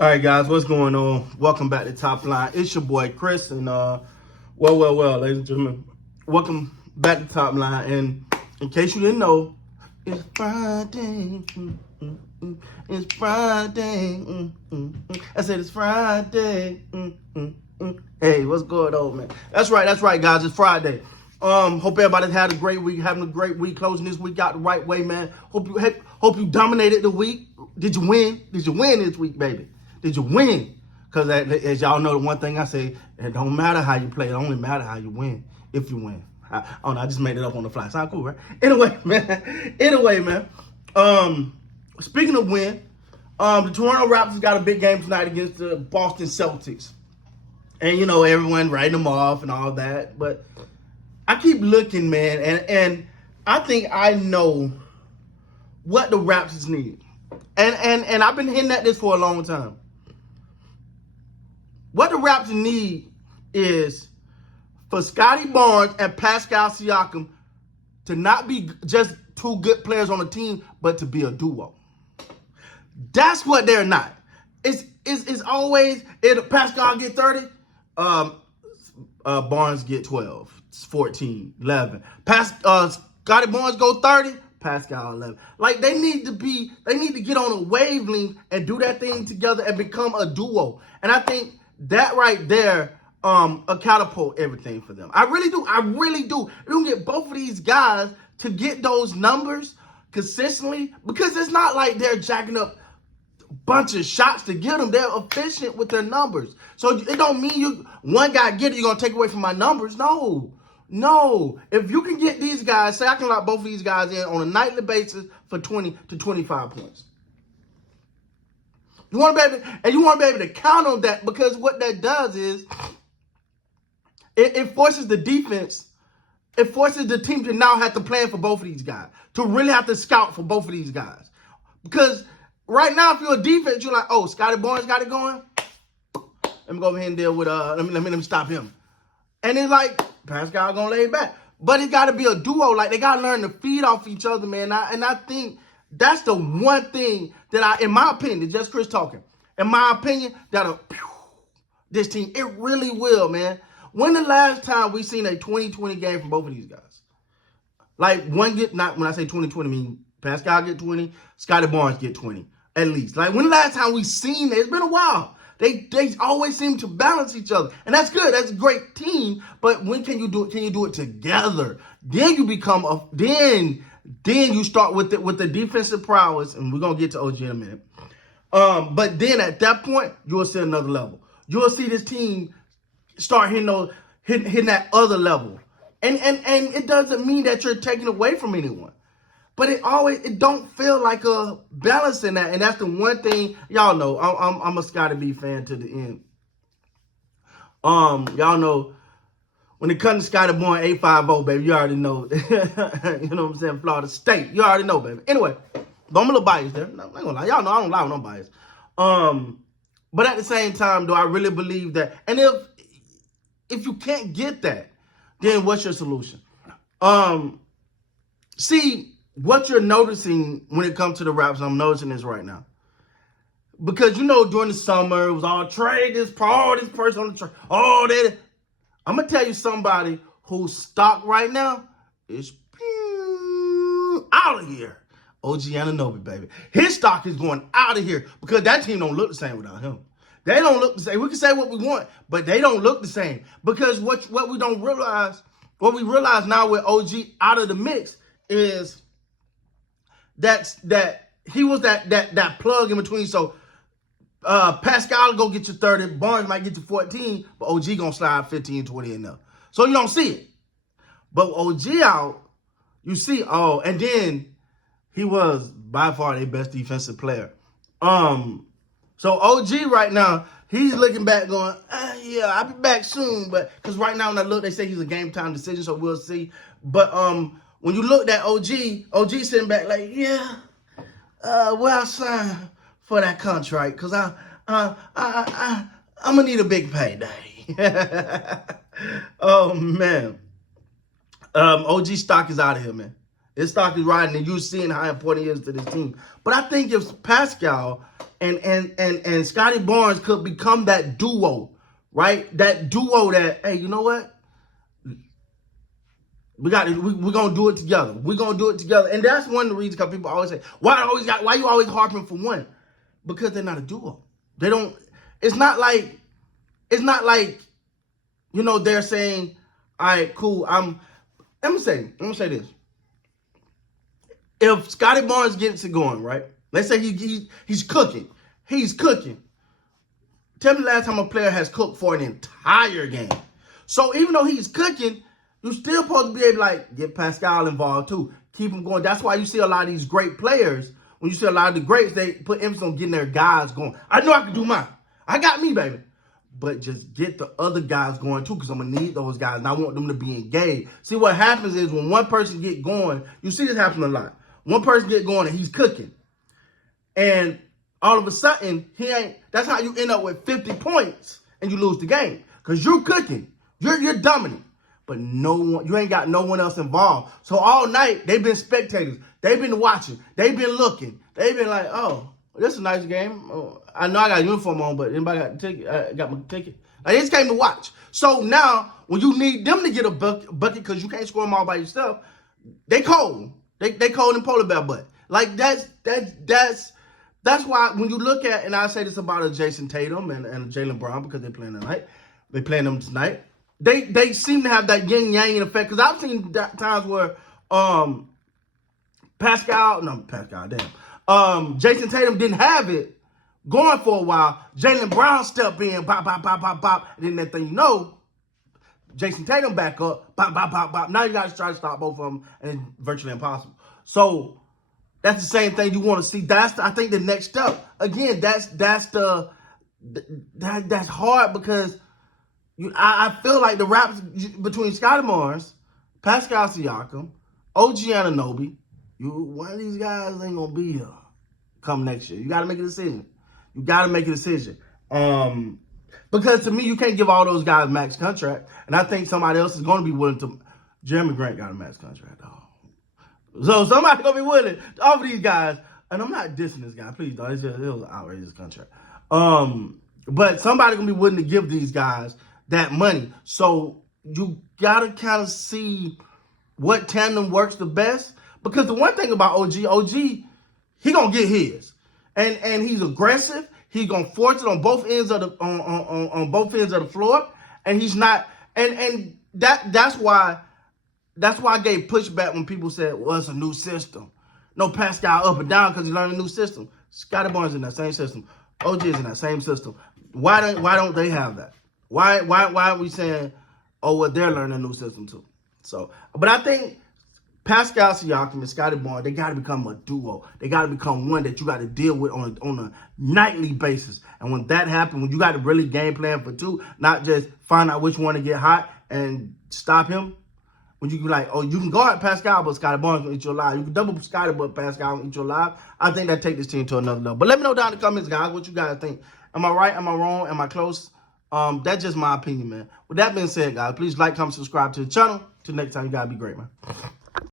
All right, guys, what's going on? Welcome back to Top Line. It's your boy Chris, and ladies and gentlemen, welcome back to Top Line. And in case you didn't know, it's Friday. It's Friday. I said it's Friday. Hey, what's going on, man? That's right, guys. It's Friday. Hope everybody had a great week, having a great week, closing this week out the right way, man. Hope you dominated the week. Did you win? Did you win this week, baby? Did you win? Because as y'all know, the one thing I say, it don't matter how you play. It only matter how you win, if you win. I don't know. I just made it up on the fly. Sound cool, right? Anyway, man. Speaking of win, the Toronto Raptors got a big game tonight against the Boston Celtics. And, you know, everyone writing them off and all that. But I keep looking, man, and I think I know what the Raptors need. And I've been hinting at this for a long time. What the Raptors need is for Scottie Barnes and Pascal Siakim to not be just two good players on the team, but to be a duo. That's what they're not. It's always Pascal get 30, Barnes get 12, 14, 11. Scottie Barnes go 30, Pascal 11. Like they need to get on a wavelength and do that thing together and become a duo. And I think that right there catapult everything for them. I really do. You can get both of these guys to get those numbers consistently, because it's not like they're jacking up a bunch of shots to get them. They're efficient with their numbers. So it don't mean one guy get it, you're going to take away from my numbers. No. If you can get these guys, say I can lock both of these guys in on a nightly basis for 20 to 25 points. You want to be able to count on that, because what that does is it forces the defense, it forces the team to now have to plan for both of these guys, to really have to scout for both of these guys. Because right now, if you're a defense, you're like, oh, Scottie Barnes got it going. Let me go over here and deal with let me stop him. And it's like Pascal gonna lay it back. But it gotta be a duo. Like they gotta learn to feed off each other, man. And I think that's the one thing that in my opinion, just Chris talking, in my opinion, this team, it really will, man. When the last time we seen a 20-20 game from both of these guys? Like when I say 20-20, I mean Pascal get 20, Scottie Barnes get 20, at least. Like when the last time we seen that? It's been a while. They always seem to balance each other. And that's good. That's a great team. But when can you do it? Can you do it together? Then you become then you start with the defensive prowess, and we're gonna get to OG in a minute. But then at that point, you will see another level. You will see this team start hitting that other level. And it doesn't mean that you're taking away from anyone. But it don't feel like a balance in that. And that's the one thing, y'all know, I'm a Scottie B fan to the end. Y'all know, when it comes to Scottie Barnes 850, baby, you already know. You know what I'm saying? Florida State. You already know, baby. Anyway, but I'm a little biased there. No, I ain't gonna lie. Y'all know I don't lie when I'm biased. But at the same time, do I really believe that? And if you can't get that, then what's your solution? See, what you're noticing when it comes to the Raps, I'm noticing this right now. Because, you know, during the summer, it was all trade this person on the trade. Oh, that. I'm going to tell you somebody whose stock right now is out of here. OG Anunoby, baby. His stock is going out of here because that team don't look the same without him. They don't look the same. We can say what we want, but they don't look the same. Because what we don't realize, what we realize now with OG out of the mix is that he was that plug in between. So Pascal go get you 30, Barnes might get you 14, but OG gonna slide 15, 20 in there. So you don't see it. But OG out, you see, and then he was by far their best defensive player. So OG right now, he's looking back going, yeah, I'll be back soon. But because right now when I look, they say he's a game time decision, so we'll see. But when you look at OG sitting back like, yeah, well, I signed for that contract because I'm gonna need a big payday. Oh man, OG stock is out of here, man. His stock is riding, and you're seeing how important he is to this team. But I think if Pascal and Scottie Barnes could become that duo, right? That duo that, hey, you know what? We're gonna do it together. We're gonna do it together. And that's one of the reasons, because people always say, why you always harping for one? Because they're not a duo. They don't, it's not like, they're saying, all right, cool, I'm gonna say this. If Scottie Barnes gets it going, right? Let's say he's cooking. He's cooking. Tell me the last time a player has cooked for an entire game. So even though he's cooking, you're still supposed to be able to get Pascal involved too. Keep him going. That's why you see a lot of these great players. When you see a lot of the greats, they put emphasis on getting their guys going. I know I can do mine. I got me, baby. But just get the other guys going too, because I'm going to need those guys, and I want them to be engaged. See, what happens is when one person get going, you see this happen a lot. One person get going and he's cooking. And all of a sudden, that's how you end up with 50 points and you lose the game. Because you're cooking. You're dominant. But you ain't got no one else involved. So all night, they've been spectators. They've been watching. They've been looking. They've been like, oh, this is a nice game. Oh, I know I got a uniform on, but anybody got a ticket? Got my ticket? They just came to watch. So now, when you need them to get a bucket because you can't score them all by yourself, they cold. They cold in polar bear butt. That's why when you look at, and I say this about a Jason Tatum and Jaylen Brown, because they're playing tonight. They playing them tonight. They seem to have that yin-yang effect, because I've seen times where Jason Tatum didn't have it going for a while. Jaylen Brown stepped in, pop, pop, pop, pop, pop, and then that thing Jason Tatum back up, pop, pop, pop, pop. Now you got to try to stop both of them, and it's virtually impossible. So that's the same thing you want to see. I think the next step. Again, that's hard, because I feel like the raps between Scottie Barnes, Pascal Siakam, OG Anunoby, one of these guys ain't gonna be here come next year. You got to make a decision. Because to me, you can't give all those guys max contract, and I think somebody else is going to be willing to. Jeremy Grant got a max contract, dog. So somebody's going to be willing to offer these guys, and I'm not dissing this guy, please, dog. It was an outrageous contract. But somebody's going to be willing to give these guys that money. So you got to kind of see what tandem works the best, because the one thing about OG, he going to get his, and he's aggressive. He's gonna force it on both ends of the on both ends of the floor, and he's not. And that's why I gave pushback when people said, "Well, it's a new system." No, Pascal up and down because he learned a new system. Scottie Barnes in that same system. OG is in that same system. Why don't they have that? Why are we saying, oh, well, they're learning a new system too? So, but I think Pascal Siakam and Scottie Barnes, they got to become a duo. They got to become one that you got to deal with on a nightly basis. And when that happens, when you got to really game plan for two, not just find out which one to get hot and stop him. When you can you can guard Pascal, but Scottie Barnes will eat you alive. You can double Scottie, but Pascal will eat you alive. I think that take this team to another level. But let me know down in the comments, guys, what you guys think. Am I right? Am I wrong? Am I close? That's just my opinion, man. With that being said, guys, please like, comment, subscribe to the channel. Till next time, you gotta be great, man.